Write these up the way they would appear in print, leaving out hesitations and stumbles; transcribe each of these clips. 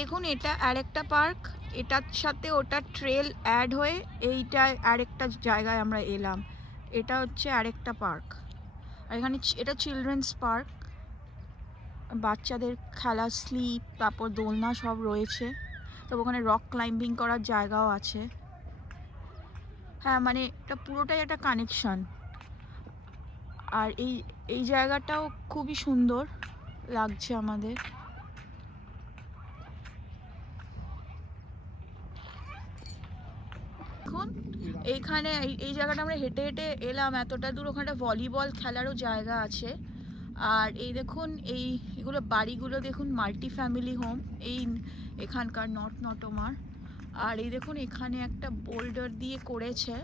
দেখুন এটা আরেকটা পার্ক, এটার সাথে ওটা ট্রেল অ্যাড হয়ে এইটা আরেকটা জায়গায় আমরা এলাম। এটা হচ্ছে আরেকটা পার্ক, আর এখানে এটা চিলড্রেন্স পার্ক, বাচ্চাদের খেলা, স্লিপ, তারপর দোলনা সব রয়েছে। তো ওখানে রক ক্লাইম্বিং করার জায়গাও আছে। হ্যাঁ মানে এটা পুরোটাই একটা কানেকশন। আর এই জায়গাটাও খুবই সুন্দর লাগছে আমাদের। এখন এইখানে এই জায়গাটা আমরা হেঁটে হেঁটে এলাম এতটা দূর, ওখানে ভলিবল খেলারও জায়গা আছে। আর এই দেখুন এগুলো বাড়িগুলো দেখুন, মাল্টি ফ্যামিলি হোম এই এখানকার নর্থ নটমার। আর এই দেখুন এখানে একটা বোল্ডার দিয়ে করেছে,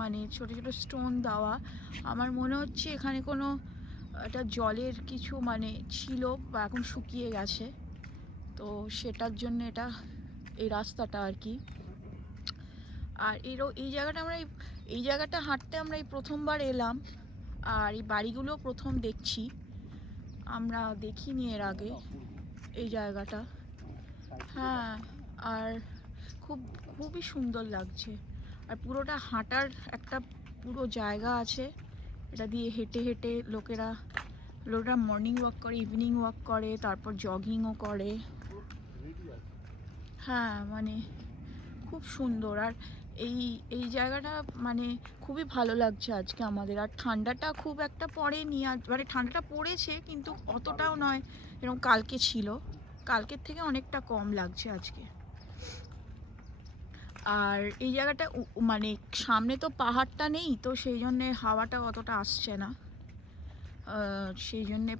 মানে ছোট ছোট স্টোন দেওয়া। আমার মনে হচ্ছে এখানে কোনো একটা জলের কিছু মানে ছিল বা এখন শুকিয়ে গেছে, তো সেটার জন্য এটা এই রাস্তাটা আর কি। আর এই জায়গাটা আমরা এই জায়গাটা হাঁটতে আমরা এই প্রথমবার এলাম, আর এই বাড়িগুলো প্রথম দেখছি, আমরা দেখিনি এর আগে এই জায়গাটা। হ্যাঁ, আর খুবই সুন্দর লাগছে। আর পুরোটা হাঁটার একটা পুরো জায়গা আছে, এটা দিয়ে হেঁটে হেঁটে লোকেরা মর্নিং ওয়াক করে, ইভিনিং ওয়াক করে, তারপর জগিংও করে। হ্যাঁ মানে খুব সুন্দর। আর এই জায়গাটা মানে খুবই ভালো লাগছে আজকে আমাদের। আর ঠান্ডাটা খুব একটা পড়েনি, আর মানে ঠান্ডাটা পড়েছে কিন্তু অতটাও নয় এরকম কালকে ছিল, কালকের থেকে অনেকটা কম লাগছে আজকে। আর এই জায়গাটা মানে সামনে তো পাহাড়টা নেই, তো সেই জন্যে হাওয়াটা অতটা আসছে না, সেই জন্যে।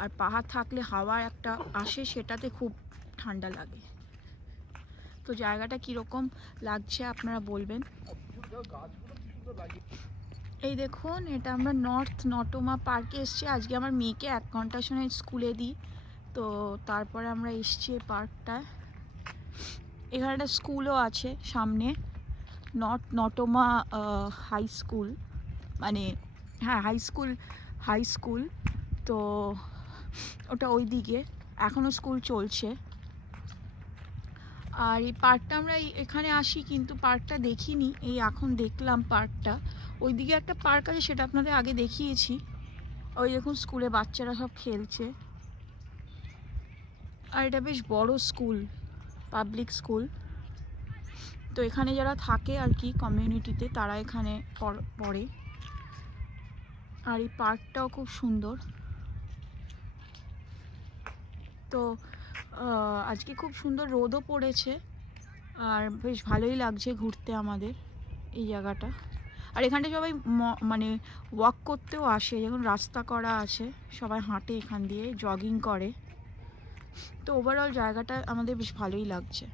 আর পাহাড় থাকলে হাওয়া একটা আসে, সেটাতে খুব ঠান্ডা লাগে। তো জায়গাটা কীরকম লাগছে আপনারা বলবেন। এই দেখুন এটা আমরা নর্থ নটমা পার্কে এসেছি। আজকে আমার মেয়েকে 1 ঘন্টার সময় স্কুলে দিই, তো তারপরে আমরা এসেছি এই পার্কটায়। এখানে একটা স্কুলও আছে সামনে, নর্থ নটমা হাই স্কুল, মানে হ্যাঁ হাই স্কুল। তো ওটা ওই দিকে এখনও স্কুল চলছে। আর এই পার্কটা আমরা এখানে আসি কিন্তু পার্কটা দেখিনি, এই এখন দেখলাম পার্কটা। ওইদিকে একটা পার্ক আছে, সেটা আপনাদের আগে দেখিয়েছি। ওই দেখুন স্কুলে বাচ্চারা সব খেলছে। আর এটা বেশ বড় স্কুল, পাবলিক স্কুল। তো এখানে যারা থাকে আর কি কমিউনিটিতে, তারা এখানে পড়ে। আর এই পার্কটাও খুব সুন্দর। তো আজকে খুব সুন্দর রোদও পড়েছে, আর বেশ ভালোই লাগছে ঘুরতে আমাদের এই জায়গাটা। আর এখানটা সবাই মানে ওয়াক করতেও আসে, যখন রাস্তা করা আছে সবাই হাঁটে এখান দিয়ে, জগিং করে। তো ওভারঅল জায়গাটা আমাদের বেশ ভালোই লাগছে।